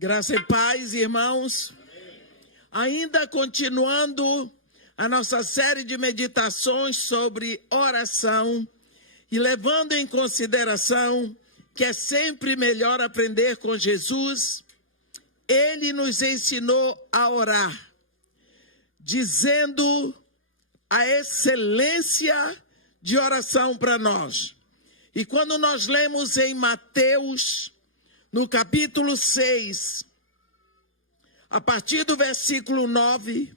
Graça e paz, irmãos. Ainda continuando a nossa série de meditações sobre oração e levando em consideração que é sempre melhor aprender com Jesus, ele nos ensinou a orar, dizendo a excelência de oração para nós. E quando nós lemos em Mateus, no capítulo 6, a partir do versículo 9,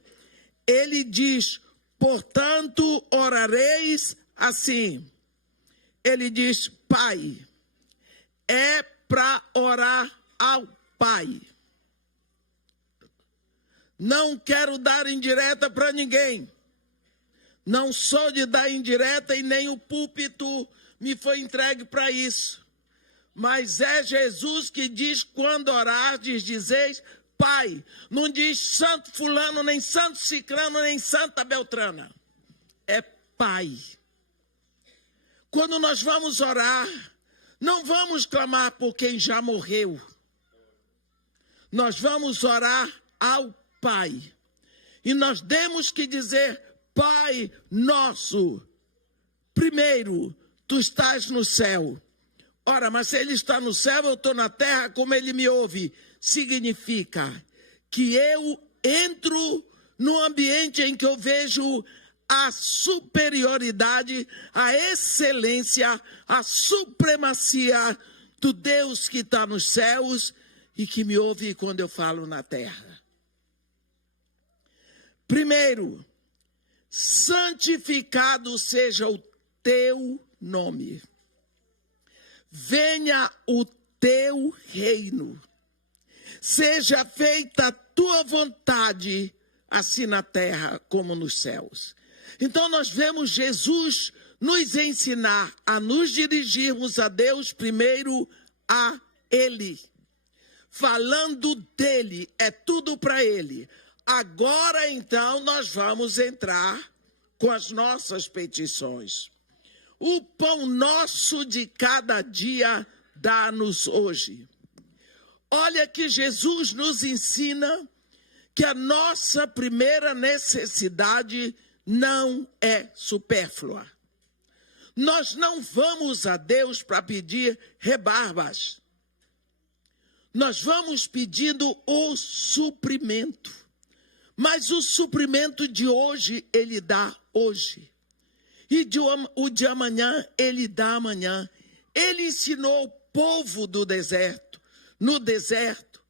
ele diz: portanto, orareis assim. Ele diz: Pai, é para orar ao Pai. Não quero dar indireta para ninguém. Não sou de dar indireta e nem o púlpito me foi entregue para isso. Mas é Jesus que diz: quando orardes, dizeis Pai. Não diz santo fulano, nem santo cicrano, nem santa beltrana. É Pai. Quando nós vamos orar, não vamos clamar por quem já morreu. Nós vamos orar ao Pai. E nós temos que dizer: Pai nosso, primeiro, tu estás no céu. Ora, mas se ele está no céu, eu estou na terra, como ele me ouve? Significa que eu entro no ambiente em que eu vejo a superioridade, a excelência, a supremacia do Deus que está nos céus e que me ouve quando eu falo na terra. Primeiro, santificado seja o teu nome. Venha o teu reino. Seja feita a tua vontade, assim na terra como nos céus. Então nós vemos Jesus nos ensinar a nos dirigirmos a Deus primeiro, a Ele. Falando dele, é tudo para Ele. Agora então nós vamos entrar com as nossas petições. O pão nosso de cada dia dá-nos hoje. Olha que Jesus nos ensina que a nossa primeira necessidade não é supérflua. Nós não vamos a Deus para pedir rebarbas. Nós vamos pedindo o suprimento. Mas o suprimento de hoje, Ele dá hoje. E o de amanhã, Ele dá amanhã. Ele ensinou o povo do deserto, no deserto,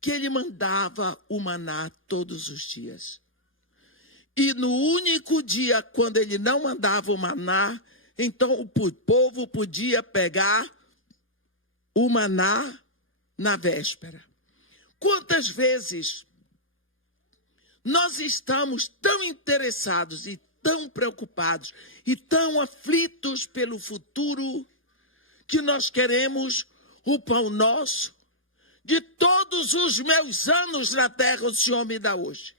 que Ele mandava o maná todos os dias. E no único dia, quando Ele não mandava o maná, então o povo podia pegar o maná na véspera. Quantas vezes nós estamos tão interessados e tão preocupados e tão aflitos pelo futuro que nós queremos o pão nosso de todos os meus anos na terra, o Senhor me dá hoje.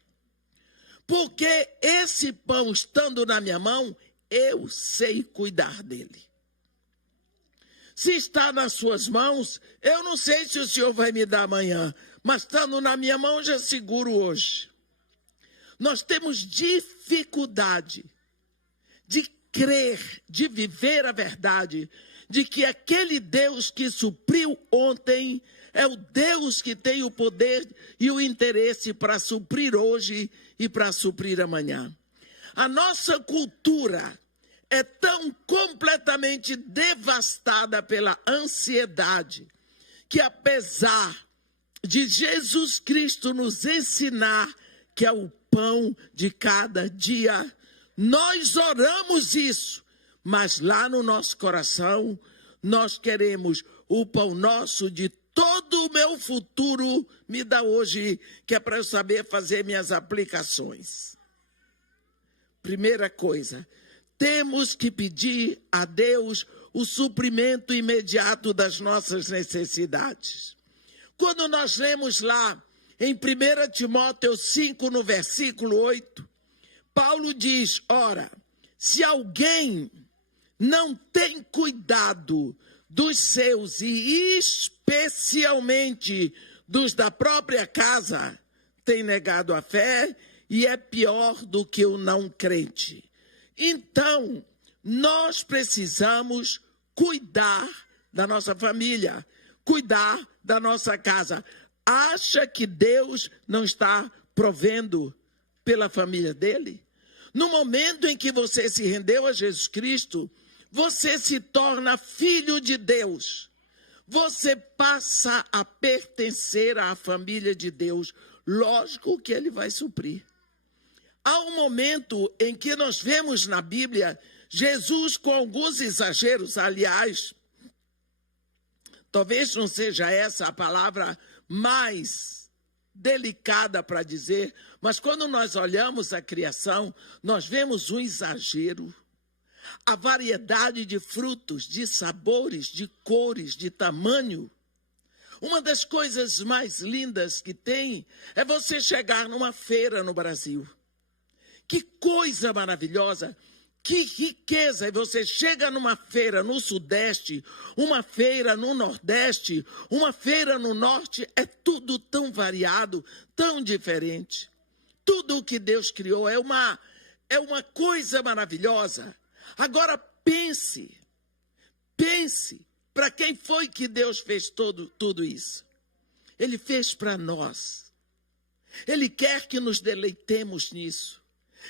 Porque esse pão estando na minha mão, eu sei cuidar dele. Se está nas suas mãos, eu não sei se o Senhor vai me dar amanhã, mas estando na minha mão, já seguro hoje. Nós temos dificuldade de crer, de viver a verdade, de que aquele Deus que supriu ontem é o Deus que tem o poder e o interesse para suprir hoje e para suprir amanhã. A nossa cultura é tão completamente devastada pela ansiedade que, apesar de Jesus Cristo nos ensinar que é o pão de cada dia, nós oramos isso, mas lá no nosso coração nós queremos o pão nosso de todo o meu futuro, me dá hoje, que é para eu saber fazer minhas aplicações. Primeira coisa, temos que pedir a Deus o suprimento imediato das nossas necessidades. Quando nós lemos lá em 1 Timóteo 5, no versículo 8, Paulo diz: ora, se alguém não tem cuidado dos seus e especialmente dos da própria casa têm negado a fé e é pior do que o não crente. Então, nós precisamos cuidar da nossa família, cuidar da nossa casa. Acha que Deus não está provendo pela família dele? No momento em que você se rendeu a Jesus Cristo, você se torna filho de Deus. Você passa a pertencer à família de Deus. Lógico que ele vai suprir. Há um momento em que nós vemos na Bíblia Jesus com alguns exageros, aliás, talvez não seja essa a palavra mais delicada para dizer, mas quando nós olhamos a criação, nós vemos um exagero. A variedade de frutos, de sabores, de cores, de tamanho. Uma das coisas mais lindas que tem é você chegar numa feira no Brasil. Que coisa maravilhosa, que riqueza! E você chega numa feira no Sudeste, uma feira no Nordeste, uma feira no Norte, é tudo tão variado, tão diferente. Tudo o que Deus criou é uma coisa maravilhosa. Agora pense, para quem foi que Deus fez tudo isso? Ele fez para nós. Ele quer que nos deleitemos nisso.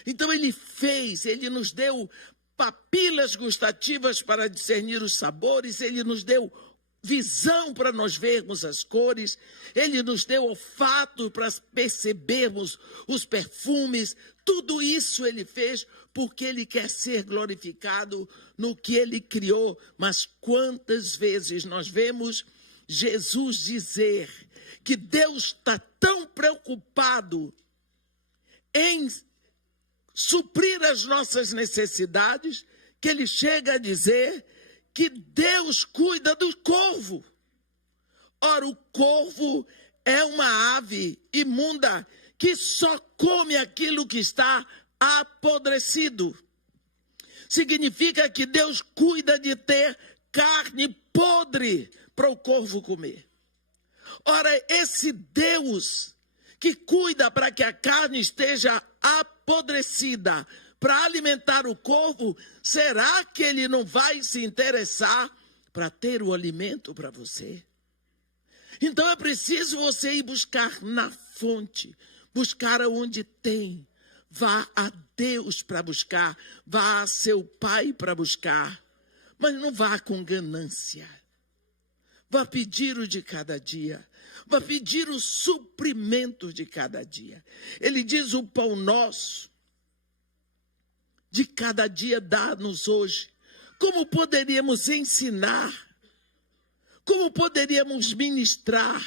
Então ele nos deu papilas gustativas para discernir os sabores, ele nos deu visão para nós vermos as cores, ele nos deu olfato para percebermos os perfumes. Tudo isso ele fez porque ele quer ser glorificado no que ele criou. Mas quantas vezes nós vemos Jesus dizer que Deus está tão preocupado em suprir as nossas necessidades, que ele chega a dizer que Deus cuida do corvo. Ora, o corvo é uma ave imunda que só come aquilo que está apodrecido. Significa que Deus cuida de ter carne podre para o corvo comer. Ora, esse Deus que cuida para que a carne esteja apodrecida para alimentar o corvo, será que ele não vai se interessar para ter o alimento para você? Então é preciso você ir buscar na fonte, buscar aonde tem. Vá a Deus para buscar, vá a seu Pai para buscar, mas não vá com ganância. Vá pedir o de cada dia, vá pedir o suprimento de cada dia. Ele diz: o pão nosso de cada dia dá-nos hoje. Como poderíamos ensinar? Como poderíamos ministrar?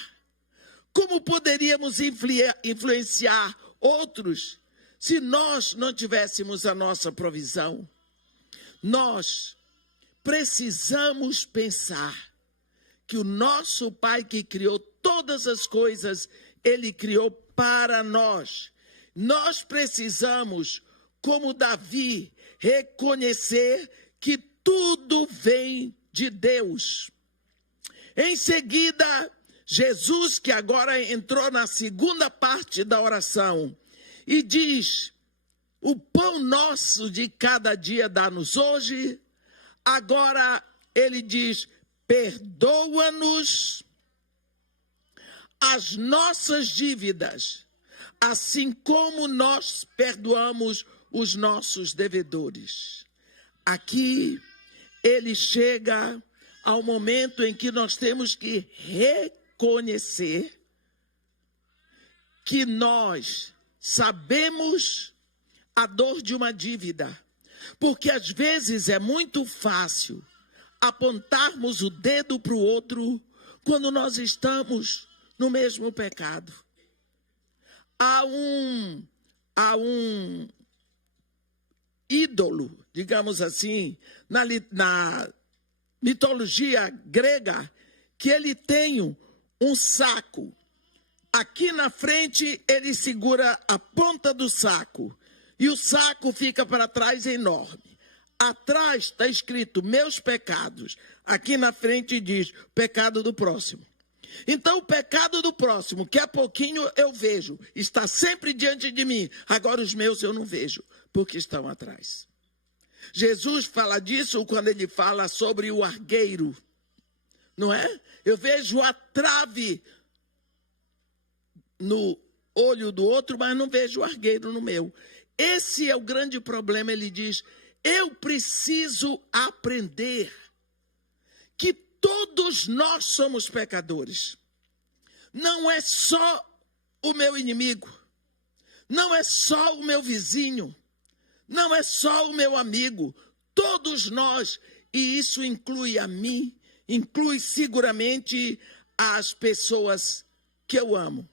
Como poderíamos influenciar outros se nós não tivéssemos a nossa provisão? Nós precisamos pensar que o nosso Pai que criou todas as coisas, Ele criou para nós. Nós precisamos, como Davi, reconhecer que tudo vem de Deus. Em seguida, Jesus, que agora entrou na segunda parte da oração, e diz: o pão nosso de cada dia dá-nos hoje. Agora ele diz: perdoa-nos as nossas dívidas, assim como nós perdoamos os nossos devedores. Aqui ele chega ao momento em que nós temos que reconhecer que nós sabemos a dor de uma dívida, porque às vezes é muito fácil apontarmos o dedo para o outro quando nós estamos no mesmo pecado. Há um ídolo, digamos assim, na mitologia grega, que ele tem um saco. Aqui na frente ele segura a ponta do saco e o saco fica para trás enorme. Atrás está escrito meus pecados. Aqui na frente diz pecado do próximo. Então o pecado do próximo, que há pouquinho eu vejo, está sempre diante de mim. Agora os meus eu não vejo, porque estão atrás. Jesus fala disso quando ele fala sobre o argueiro, não é? Eu vejo a trave no olho do outro, mas não vejo o argueiro no meu. Esse é o grande problema. Ele diz, eu preciso aprender que todos nós somos pecadores. Não é só o meu inimigo, não é só o meu vizinho, não é só o meu amigo, todos nós, e isso inclui a mim, inclui seguramente as pessoas que eu amo.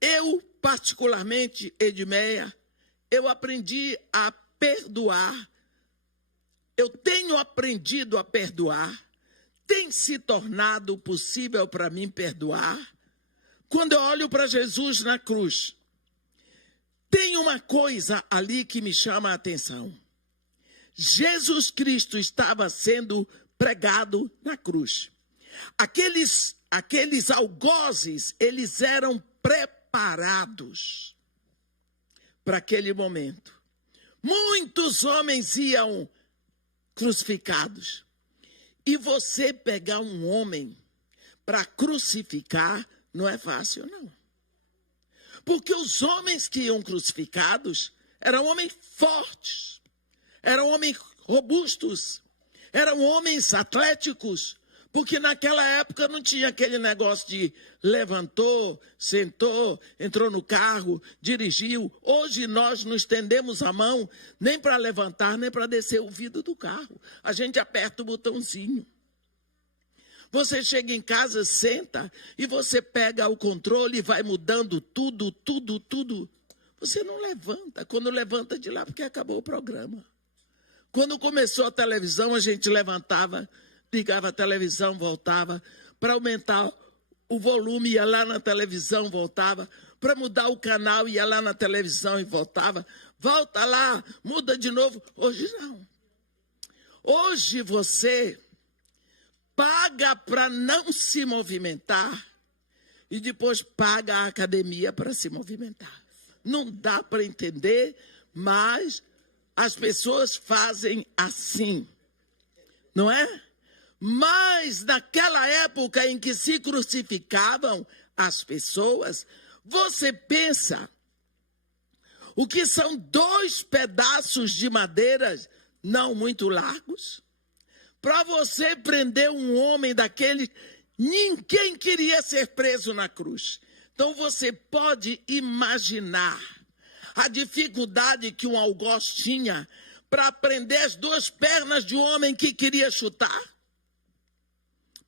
Eu, particularmente, Edmeia, eu aprendi a perdoar. Eu tenho aprendido a perdoar. Tem se tornado possível para mim perdoar. Quando eu olho para Jesus na cruz, tem uma coisa ali que me chama a atenção. Jesus Cristo estava sendo pregado na cruz. Aqueles algozes, eles eram preparados para aquele momento. Muitos homens iam crucificados. E você pegar um homem para crucificar não é fácil, não. Porque os homens que iam crucificados eram homens fortes, eram homens robustos, eram homens atléticos, porque naquela época não tinha aquele negócio de levantou, sentou, entrou no carro, dirigiu. Hoje nós não estendemos a mão nem para levantar, nem para descer o vidro do carro. A gente aperta o botãozinho. Você chega em casa, senta e você pega o controle e vai mudando tudo. Você não levanta. Quando levanta de lá, porque acabou o programa. Quando começou a televisão, a gente levantava, ligava a televisão, voltava. Para aumentar o volume, ia lá na televisão, voltava. Para mudar o canal, ia lá na televisão e voltava. Volta lá, muda de novo. Hoje não. Hoje você paga para não se movimentar e depois paga a academia para se movimentar. Não dá para entender, mas as pessoas fazem assim, não é? Mas naquela época em que se crucificavam as pessoas, você pensa, o que são 2 pedaços de madeira não muito largos? Para você prender um homem daquele, ninguém queria ser preso na cruz. Então você pode imaginar a dificuldade que um algoz tinha para prender as 2 pernas de um homem que queria chutar.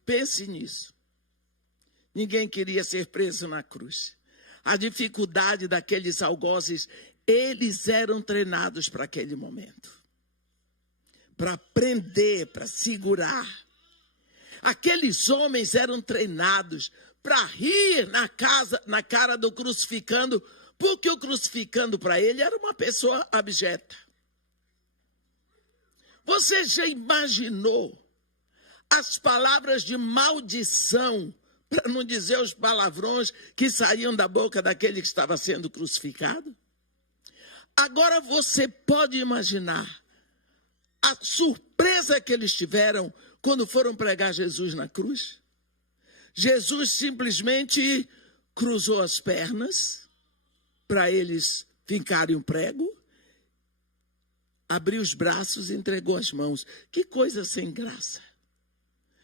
Pense nisso. Ninguém queria ser preso na cruz. A dificuldade daqueles algozes, eles eram treinados para aquele momento. Para prender, para segurar. Aqueles homens eram treinados para rir na cara do crucificando, porque o crucificando para ele era uma pessoa abjeta. Você já imaginou as palavras de maldição, para não dizer os palavrões que saíam da boca daquele que estava sendo crucificado? Agora você pode imaginar a surpresa que eles tiveram quando foram pregar Jesus na cruz. Jesus simplesmente cruzou as pernas para eles fincarem um prego, abriu os braços e entregou as mãos. Que coisa sem graça.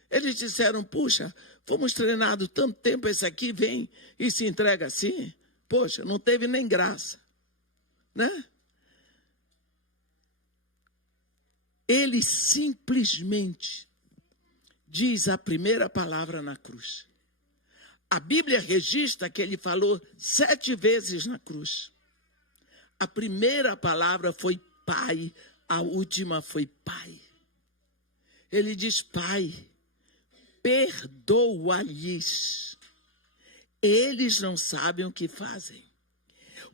Eles disseram, puxa, fomos treinados tanto tempo, esse aqui vem e se entrega assim. Poxa, não teve nem graça, né? Ele simplesmente diz a primeira palavra na cruz. A Bíblia registra que ele falou 7 vezes na cruz. A primeira palavra foi Pai, a última foi Pai. Ele diz, Pai, perdoa-lhes. Eles não sabem o que fazem.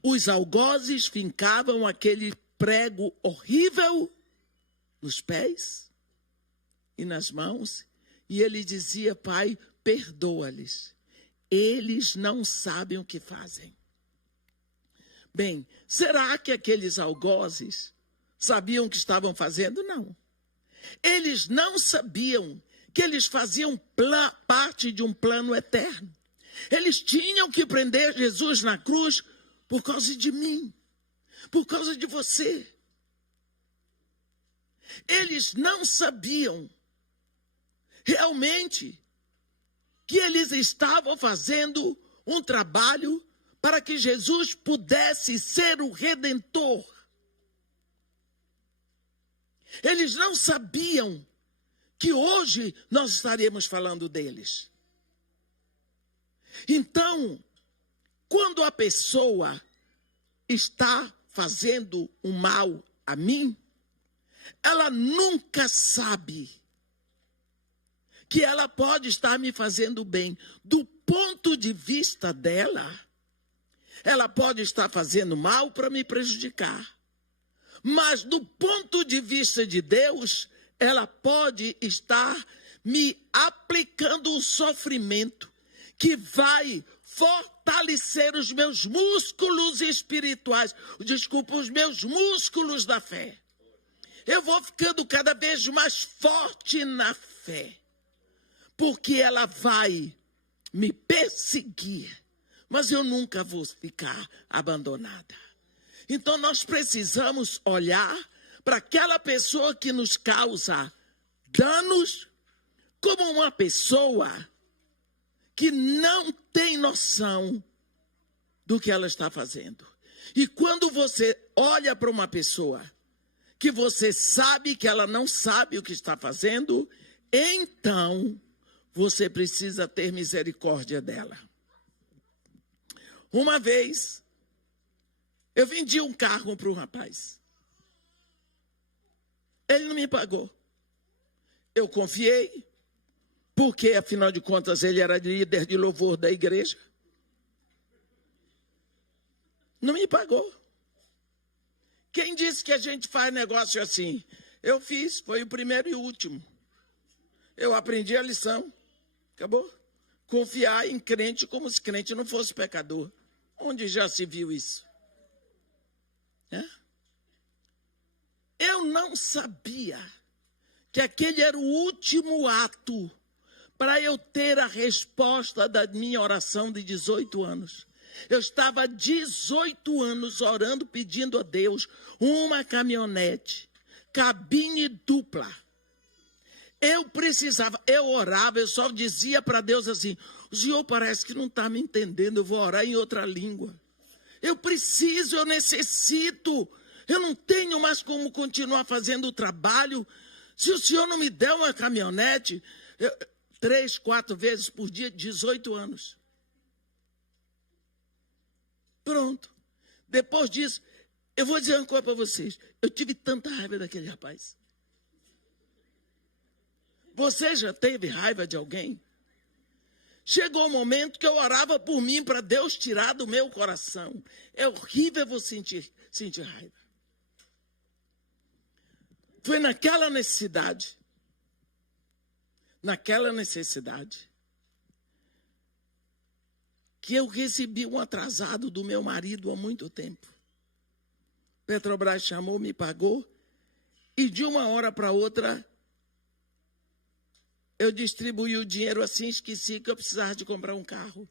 Os algozes fincavam aquele prego horrível nos pés e nas mãos, e ele dizia, Pai, perdoa-lhes. Eles não sabem o que fazem. Bem, será que aqueles algozes sabiam o que estavam fazendo? Não. Eles não sabiam que eles faziam parte de um plano eterno. Eles tinham que prender Jesus na cruz por causa de mim, por causa de você. Eles não sabiam realmente que eles estavam fazendo um trabalho para que Jesus pudesse ser o Redentor. Eles não sabiam que hoje nós estaremos falando deles. Então, quando a pessoa está fazendo o mal a mim, ela nunca sabe que ela pode estar me fazendo bem. Do ponto de vista dela, ela pode estar fazendo mal para me prejudicar. Mas do ponto de vista de Deus, ela pode estar me aplicando um sofrimento que vai fortalecer os meus músculos espirituais, os meus músculos da fé. Eu vou ficando cada vez mais forte na fé, porque ela vai me perseguir, mas eu nunca vou ficar abandonada. Então nós precisamos olhar para aquela pessoa que nos causa danos como uma pessoa que não tem noção do que ela está fazendo. E quando você olha para uma pessoa que você sabe que ela não sabe o que está fazendo, então você precisa ter misericórdia dela. Uma vez, eu vendi um carro para um rapaz. Ele não me pagou. Eu confiei, porque, afinal de contas, ele era líder de louvor da igreja. Não me pagou. Quem disse que a gente faz negócio assim? Eu fiz, foi o primeiro e o último. Eu aprendi a lição. Acabou? Confiar em crente como se crente não fosse pecador. Onde já se viu isso? Eu não sabia que aquele era o último ato para eu ter a resposta da minha oração de 18 anos. Eu estava 18 anos orando, pedindo a Deus uma caminhonete, cabine dupla. Eu precisava, eu orava, eu só dizia para Deus assim: o Senhor parece que não está me entendendo, eu vou orar em outra língua. Eu preciso, eu necessito, eu não tenho mais como continuar fazendo o trabalho. Se o Senhor não me der uma caminhonete, 3, 4 vezes por dia, 18 anos. Pronto. Depois disso, eu vou dizer uma coisa para vocês. Eu tive tanta raiva daquele rapaz. Você já teve raiva de alguém? Chegou o momento que eu orava por mim para Deus tirar do meu coração. É horrível você sentir raiva. Foi naquela necessidade, que eu recebi um atrasado do meu marido há muito tempo. Petrobras chamou, me pagou, e de uma hora para outra, eu distribuí o dinheiro assim, esqueci que eu precisava de comprar um carro.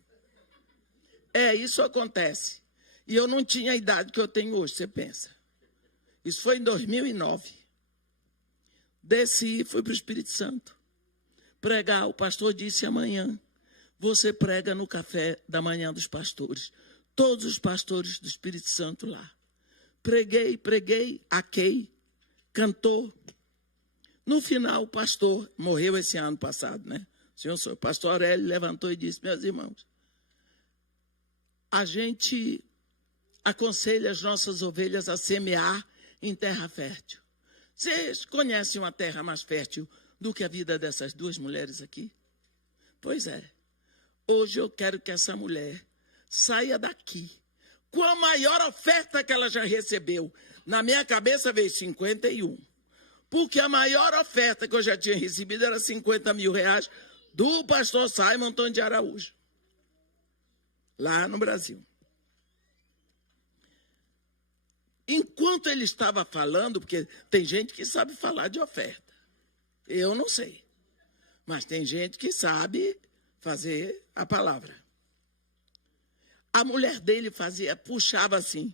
Isso acontece. E eu não tinha a idade que eu tenho hoje, você pensa. Isso foi em 2009. Desci e fui para o Espírito Santo. Pregar, o pastor disse: amanhã você prega no café da manhã dos pastores. Todos os pastores do Espírito Santo lá. Preguei, aquei, cantou. No final, o pastor morreu esse ano passado, né? O pastor Aurélio levantou e disse: meus irmãos, a gente aconselha as nossas ovelhas a semear em terra fértil. Vocês conhecem uma terra mais fértil do que a vida dessas duas mulheres aqui? Pois é. Hoje eu quero que essa mulher saia daqui com a maior oferta que ela já recebeu. Na minha cabeça veio 51. Porque a maior oferta que eu já tinha recebido era 50 mil reais do pastor Simon Antônio de Araújo, lá no Brasil. Enquanto ele estava falando, porque tem gente que sabe falar de oferta, eu não sei, mas tem gente que sabe fazer a palavra. A mulher dele puxava assim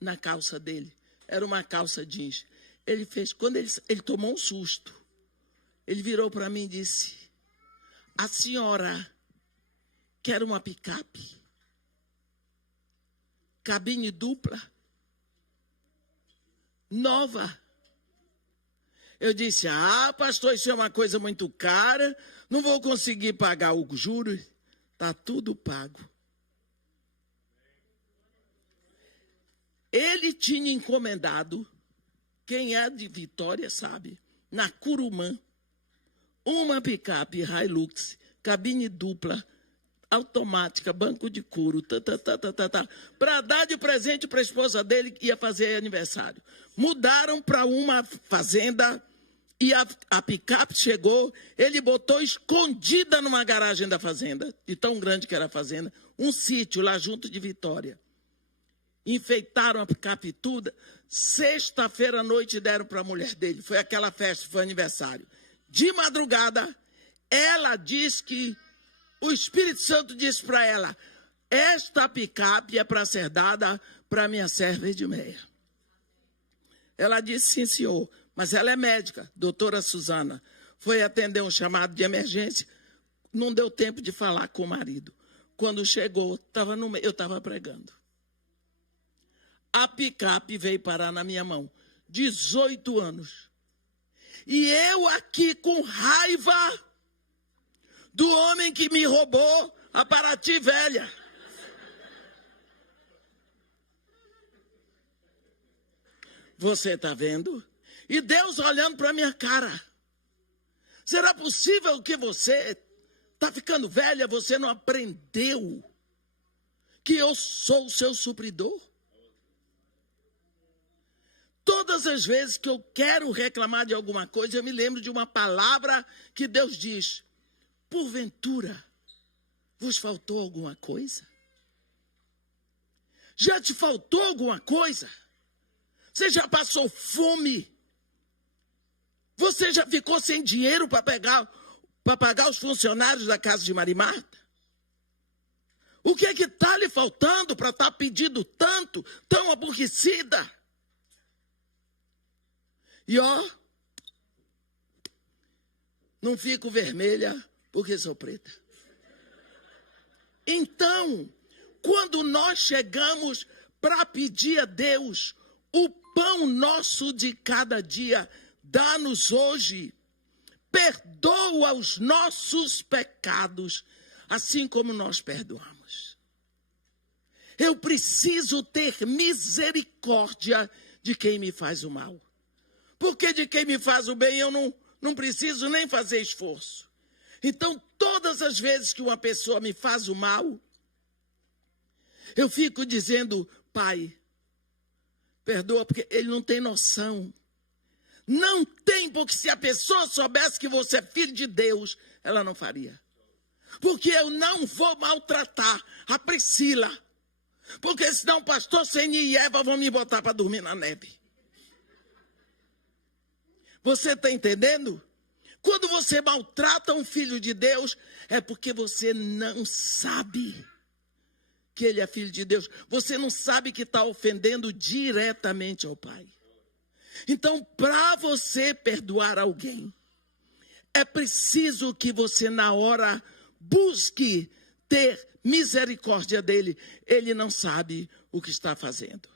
na calça dele, era uma calça jeans. Ele fez, quando ele tomou um susto, ele virou para mim e disse: a senhora quer uma picape? Cabine dupla? Nova? Eu disse: pastor, isso é uma coisa muito cara, não vou conseguir pagar o juro. Está tudo pago. Ele tinha encomendado, quem é de Vitória sabe, na Curumã, uma picape Hilux, cabine dupla, automática, banco de couro, para dar de presente para a esposa dele que ia fazer aniversário. Mudaram para uma fazenda e a picape chegou, ele botou escondida numa garagem da fazenda, de tão grande que era a fazenda, um sítio lá junto de Vitória. Enfeitaram a picape toda. Sexta-feira à noite deram para a mulher dele. Foi aquela festa, foi aniversário. De madrugada, ela diz que o Espírito Santo disse para ela: esta picape é para ser dada para minha serva Edmeia. Ela disse: sim, senhor. Mas ela é médica, doutora Suzana. Foi atender um chamado de emergência. Não deu tempo de falar com o marido. Quando chegou, eu estava pregando. A picape veio parar na minha mão. 18 anos. E eu aqui com raiva do homem que me roubou a Paraty velha. Você está vendo? E Deus olhando para a minha cara. Será possível que você está ficando velha, você não aprendeu que eu sou o seu supridor? Todas as vezes que eu quero reclamar de alguma coisa, eu me lembro de uma palavra que Deus diz: porventura, vos faltou alguma coisa? Já te faltou alguma coisa? Você já passou fome? Você já ficou sem dinheiro para pagar os funcionários da casa de Marimarta? O que é que está lhe faltando para estar pedindo tanto, tão aborrecida? E não fico vermelha porque sou preta. Então, quando nós chegamos para pedir a Deus o pão nosso de cada dia, dá-nos hoje, perdoa os nossos pecados, assim como nós perdoamos. Eu preciso ter misericórdia de quem me faz o mal. Porque de quem me faz o bem eu não preciso nem fazer esforço. Então, todas as vezes que uma pessoa me faz o mal, eu fico dizendo: Pai, perdoa, porque ele não tem noção. Não tem, porque se a pessoa soubesse que você é filho de Deus, ela não faria. Porque eu não vou maltratar a Priscila. Porque senão o pastor Seni e Eva vão me botar para dormir na neve. Você está entendendo? Quando você maltrata um filho de Deus, é porque você não sabe que ele é filho de Deus. Você não sabe que está ofendendo diretamente ao Pai. Então, para você perdoar alguém, é preciso que você, na hora, busque ter misericórdia dele. Ele não sabe o que está fazendo.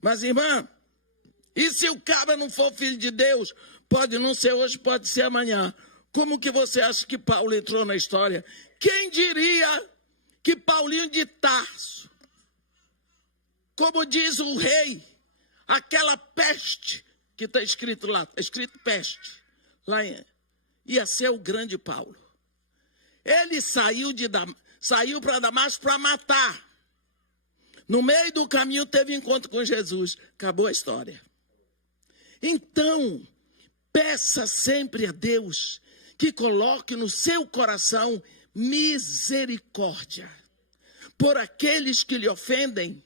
Mas, irmã, e se o cara não for filho de Deus? Pode não ser hoje, pode ser amanhã. Como que você acha que Paulo entrou na história? Quem diria que Paulinho de Tarso, como diz o rei, aquela peste que está escrito lá, está escrito peste, lá ia ser o grande Paulo. Ele saiu para Damasco para matar. No meio do caminho teve encontro com Jesus. Acabou a história. Então, peça sempre a Deus que coloque no seu coração misericórdia por aqueles que lhe ofendem.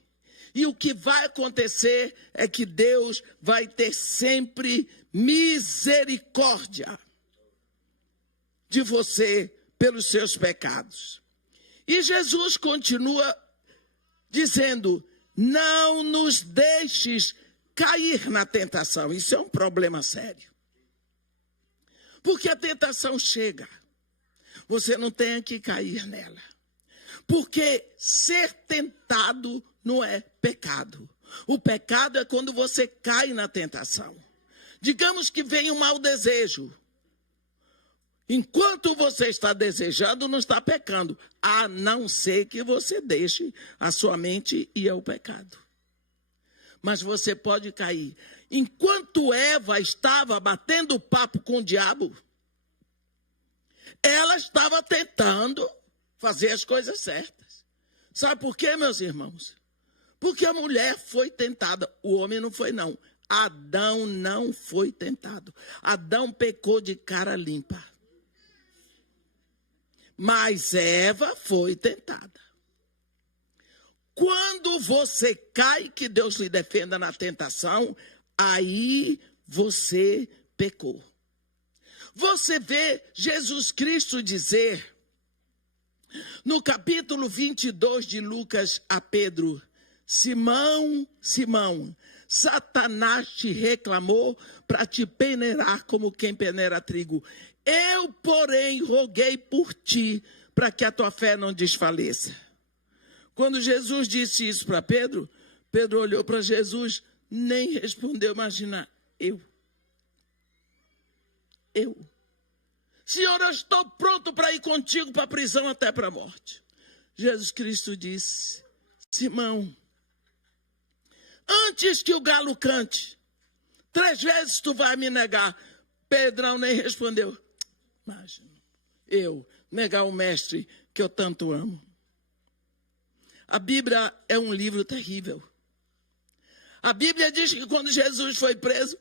E o que vai acontecer é que Deus vai ter sempre misericórdia de você pelos seus pecados. E Jesus continua dizendo: não nos deixes cair na tentação. Isso é um problema sério. Porque a tentação chega. Você não tem que cair nela. Porque ser tentado não é pecado. O pecado é quando você cai na tentação. Digamos que vem um mau desejo. Enquanto você está desejando, não está pecando. A não ser que você deixe a sua mente ir ao pecado. Mas você pode cair. Enquanto Eva estava batendo papo com o diabo, ela estava tentando fazer as coisas certas. Sabe por quê, meus irmãos? Porque a mulher foi tentada, o homem não foi não. Adão não foi tentado. Adão pecou de cara limpa. Mas Eva foi tentada. Quando você cai, que Deus lhe defenda na tentação, aí você pecou. Você vê Jesus Cristo dizer, no capítulo 22 de Lucas a Pedro: Simão, Simão, Satanás te reclamou para te peneirar como quem peneira trigo. Eu, porém, roguei por ti, para que a tua fé não desfaleça. Quando Jesus disse isso para Pedro, Pedro olhou para Jesus, nem respondeu. Imagina, eu. Senhor, eu estou pronto para ir contigo para a prisão até para a morte. Jesus Cristo disse: Simão, antes que o galo cante, 3 vezes tu vai me negar. Pedrão nem respondeu. Imagina, eu negar o mestre que eu tanto amo. A Bíblia é um livro terrível. A Bíblia diz que quando Jesus foi preso,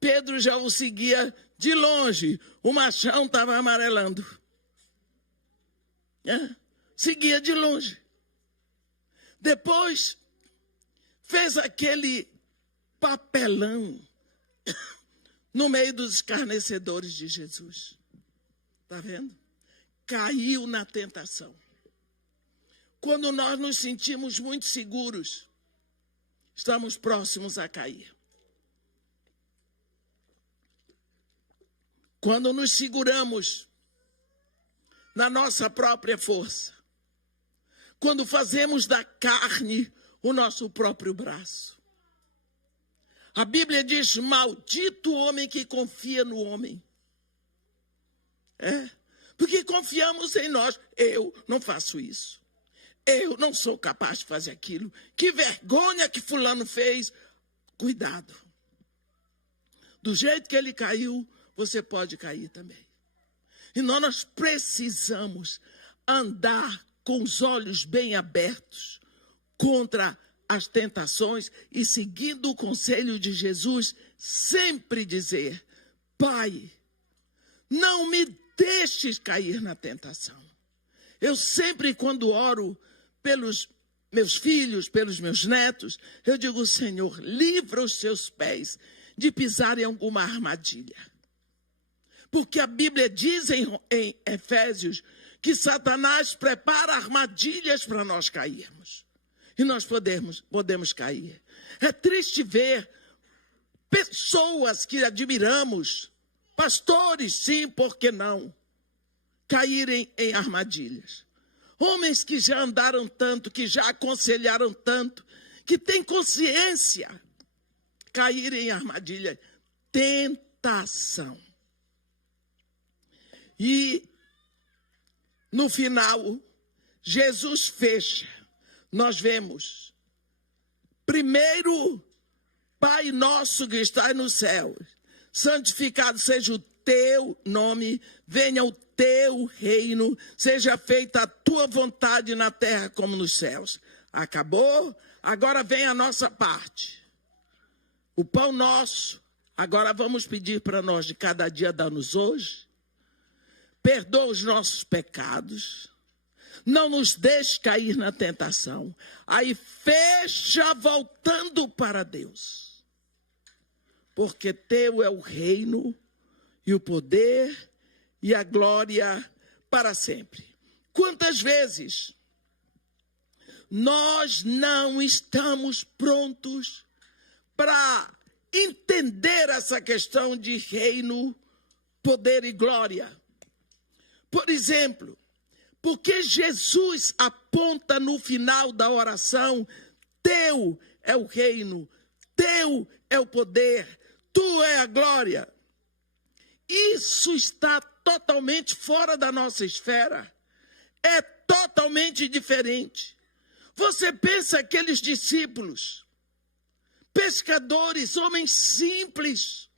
Pedro já o seguia de longe. O machão estava amarelando. Seguia de longe. Depois, fez aquele papelão no meio dos escarnecedores de Jesus. Está vendo? Caiu na tentação. Quando nós nos sentimos muito seguros, estamos próximos a cair. Quando nos seguramos na nossa própria força, quando fazemos da carne o nosso próprio braço. A Bíblia diz: maldito o homem que confia no homem. Porque confiamos em nós. Eu não faço isso. Eu não sou capaz de fazer aquilo. Que vergonha que fulano fez. Cuidado. Do jeito que ele caiu, você pode cair também. E nós precisamos andar com os olhos bem abertos contra as tentações e, seguindo o conselho de Jesus, sempre dizer: Pai, não me deixes cair na tentação. Eu sempre, quando oro pelos meus filhos, pelos meus netos, eu digo: Senhor, livra os seus pés de pisar em alguma armadilha. Porque a Bíblia diz em Efésios que Satanás prepara armadilhas para nós cairmos. E nós podemos cair. É triste ver pessoas que admiramos, pastores, sim, por que não, caírem em armadilhas. Homens que já andaram tanto, que já aconselharam tanto, que têm consciência, caírem em armadilha. Tentação. E, no final, Jesus fecha. Nós vemos, primeiro, Pai nosso que estás nos céus, santificado seja o teu nome, venha o teu reino, seja feita a tua vontade na terra como nos céus. Acabou? Agora vem a nossa parte. O pão nosso, agora vamos pedir para nós de cada dia dar-nos hoje. perdoa os nossos pecados, não nos deixe cair na tentação. Aí fecha voltando para Deus. Porque teu é o reino e o poder e a glória para sempre. Quantas vezes nós não estamos prontos para entender essa questão de reino, poder e glória? Por exemplo, porque Jesus aponta no final da oração: teu é o reino, teu é o poder, tu é a glória. Isso está totalmente fora da nossa esfera. É totalmente diferente. Você pensa aqueles discípulos, pescadores, homens simples,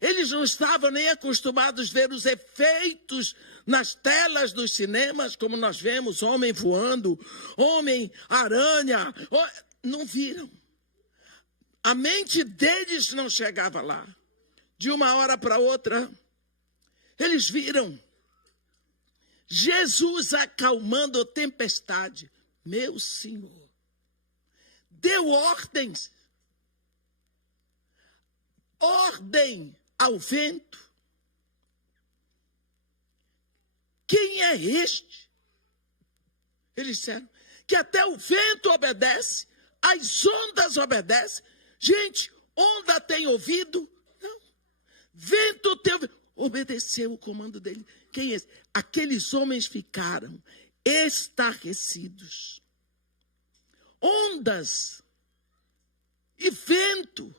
eles não estavam nem acostumados a ver os efeitos nas telas dos cinemas, como nós vemos, homem voando, homem-aranha, não viram. A mente deles não chegava lá. De uma hora para outra, eles viram Jesus acalmando a tempestade. Meu Senhor, deu ordem ao vento. Quem é este? Eles disseram que até o vento obedece, as ondas obedecem. Gente, onda tem ouvido? Não. Vento tem ouvido. Obedeceu o comando dele. Quem é esse? Aqueles homens ficaram estarrecidos. Ondas e vento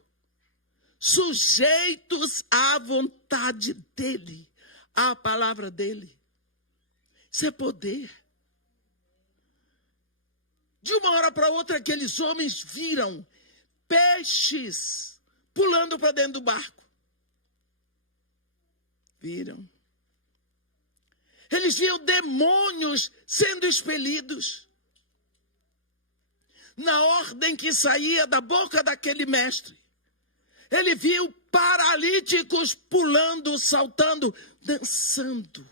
sujeitos à vontade dele, à palavra dele. Isso é poder. De uma hora para outra, aqueles homens viram peixes pulando para dentro do barco. Viram. Eles viam demônios sendo expelidos. Na ordem que saía da boca daquele mestre. Ele viu paralíticos pulando, saltando, dançando.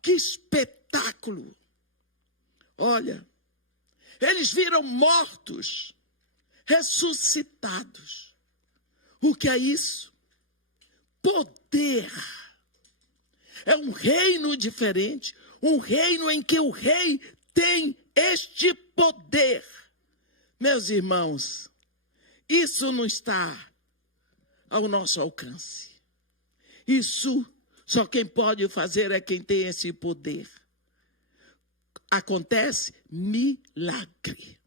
Que espetáculo! Olha, eles viram mortos ressuscitados. O que é isso? Poder. É um reino diferente, um reino em que o rei tem este poder. Meus irmãos, isso não está ao nosso alcance. Isso só quem pode fazer é quem tem esse poder. Acontece milagre.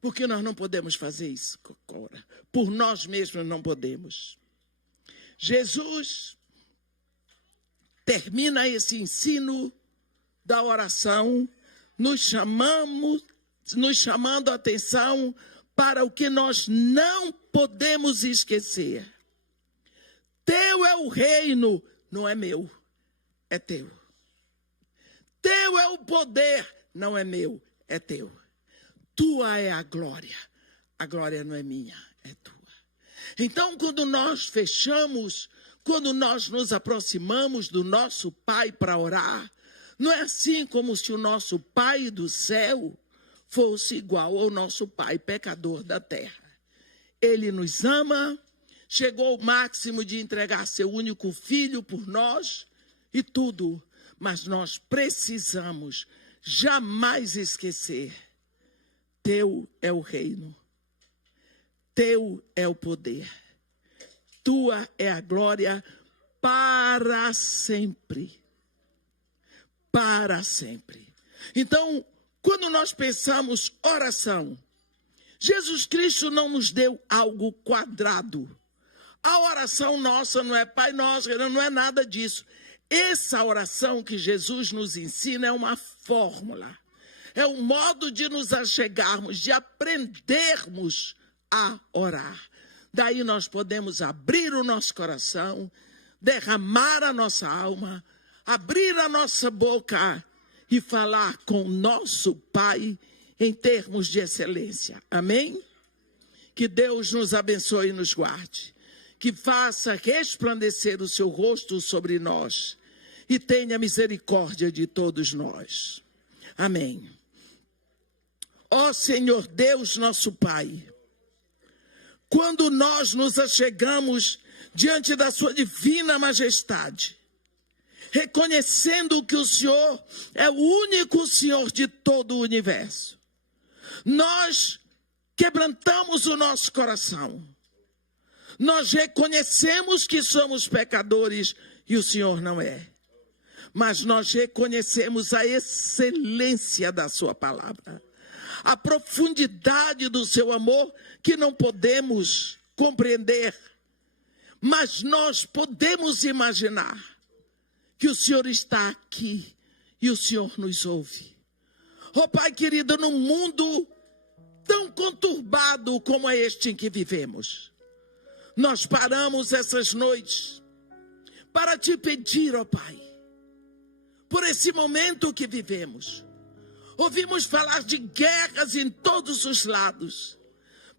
Porque nós não podemos fazer isso agora. Por nós mesmos não podemos. Jesus termina esse ensino da oração nos chamando a atenção para o que nós não podemos esquecer. Teu é o reino, não é meu, é teu. Teu é o poder, não é meu, é teu. Tua é a glória não é minha, é tua. Então, quando nós fechamos, quando nós nos aproximamos do nosso Pai para orar, não é assim como se o nosso Pai do céu fosse igual ao nosso pai pecador da terra. Ele nos ama, chegou ao máximo de entregar seu único filho por nós e tudo, mas nós precisamos jamais esquecer: teu é o reino, teu é o poder, tua é a glória para sempre. Para sempre. Então, quando nós pensamos oração, Jesus Cristo não nos deu algo quadrado. A oração nossa não é Pai Nosso, não é nada disso. Essa oração que Jesus nos ensina é uma fórmula. É um modo de nos achegarmos, de aprendermos a orar. Daí nós podemos abrir o nosso coração, derramar a nossa alma, abrir a nossa boca e falar com nosso Pai em termos de excelência. Amém? Que Deus nos abençoe e nos guarde. que faça resplandecer o seu rosto sobre nós e tenha misericórdia de todos nós. Amém. Ó Senhor Deus, nosso Pai, quando nós nos achegamos diante da sua divina majestade, reconhecendo que o Senhor é o único Senhor de todo o universo, nós quebrantamos o nosso coração. Nós reconhecemos que somos pecadores e o Senhor não é. Mas nós reconhecemos a excelência da sua palavra, a profundidade do seu amor que não podemos compreender, mas nós podemos imaginar que o Senhor está aqui e o Senhor nos ouve. Oh Pai querido, num mundo tão conturbado como é este em que vivemos, nós paramos essas noites para te pedir, ó Pai, por esse momento que vivemos. Ouvimos falar de guerras em todos os lados.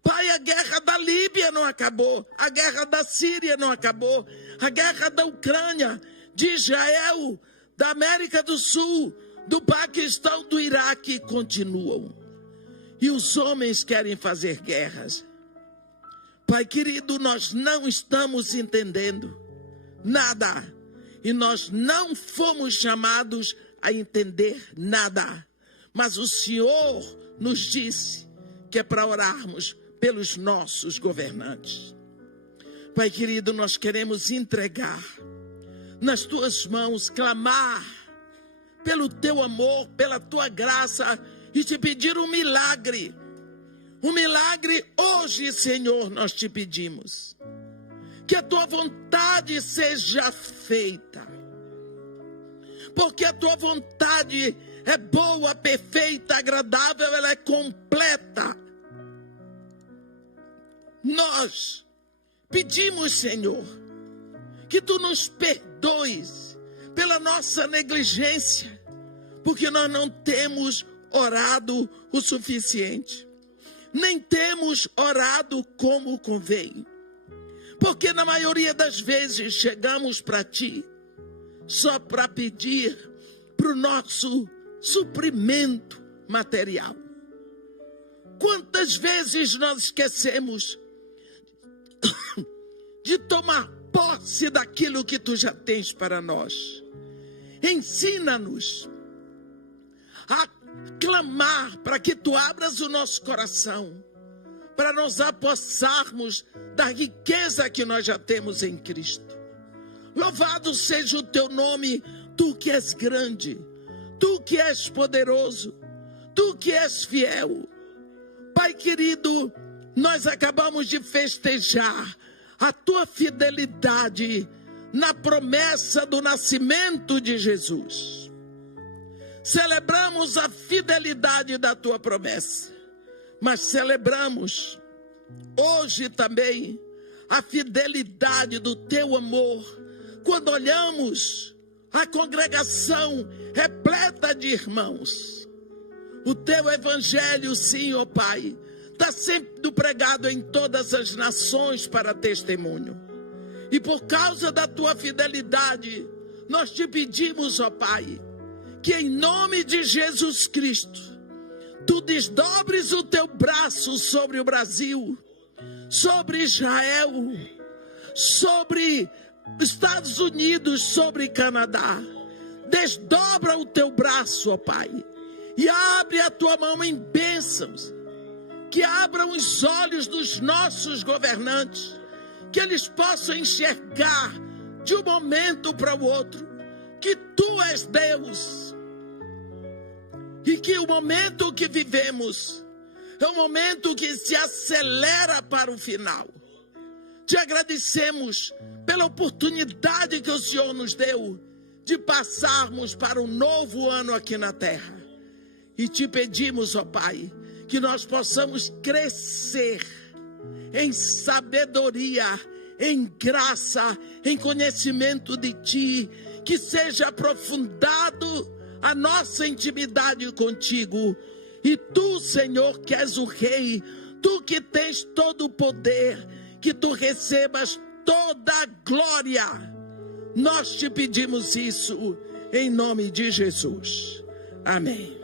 Pai, a guerra da Líbia não acabou, a guerra da Síria não acabou, a guerra da Ucrânia, de Israel, da América do Sul, do Paquistão, do Iraque continuam. E os homens querem fazer guerras. Pai querido, nós não estamos entendendo nada. E nós não fomos chamados a entender nada. Mas o Senhor nos disse que é para orarmos pelos nossos governantes. Pai querido, nós queremos entregar nas tuas mãos, clamar pelo teu amor, pela tua graça e te pedir um milagre. Um milagre hoje, Senhor, nós te pedimos. Que a tua vontade seja feita. Porque a tua vontade é boa, perfeita, agradável, ela é completa. Nós pedimos, Senhor, que tu nos perdoes pela nossa negligência, porque nós não temos orado o suficiente, nem temos orado como convém. Porque na maioria das vezes chegamos para ti só para pedir para o nosso suprimento material. Quantas vezes nós esquecemos de tomar posse daquilo que tu já tens para nós? Ensina-nos a clamar para que tu abras o nosso coração, para nos apossarmos da riqueza que nós já temos em Cristo. Louvado seja o teu nome, tu que és grande, tu que és poderoso, tu que és fiel. Pai querido, nós acabamos de festejar a tua fidelidade na promessa do nascimento de Jesus. Celebramos a fidelidade da tua promessa, mas celebramos hoje também a fidelidade do teu amor, quando olhamos a congregação repleta de irmãos. O teu evangelho, sim, ó Pai, está sempre pregado em todas as nações para testemunho. E por causa da tua fidelidade, nós te pedimos, ó Pai, que em nome de Jesus Cristo, tu desdobres o teu braço sobre o Brasil, sobre Israel, sobre Estados Unidos, sobre Canadá. Desdobra o teu braço, ó Pai, e abre a tua mão em bênçãos, que abram os olhos dos nossos governantes, que eles possam enxergar de um momento para o outro que tu és Deus, e que o momento que vivemos é um momento que se acelera para o final. Te agradecemos pela oportunidade que o Senhor nos deu de passarmos para um novo ano aqui na terra. E te pedimos, ó Pai, que nós possamos crescer em sabedoria, em graça, em conhecimento de Ti, que seja aprofundado a nossa intimidade contigo. E Tu, Senhor, que és o Rei, Tu que tens todo o poder, que Tu recebas toda a glória. Nós te pedimos isso em nome de Jesus. Amém.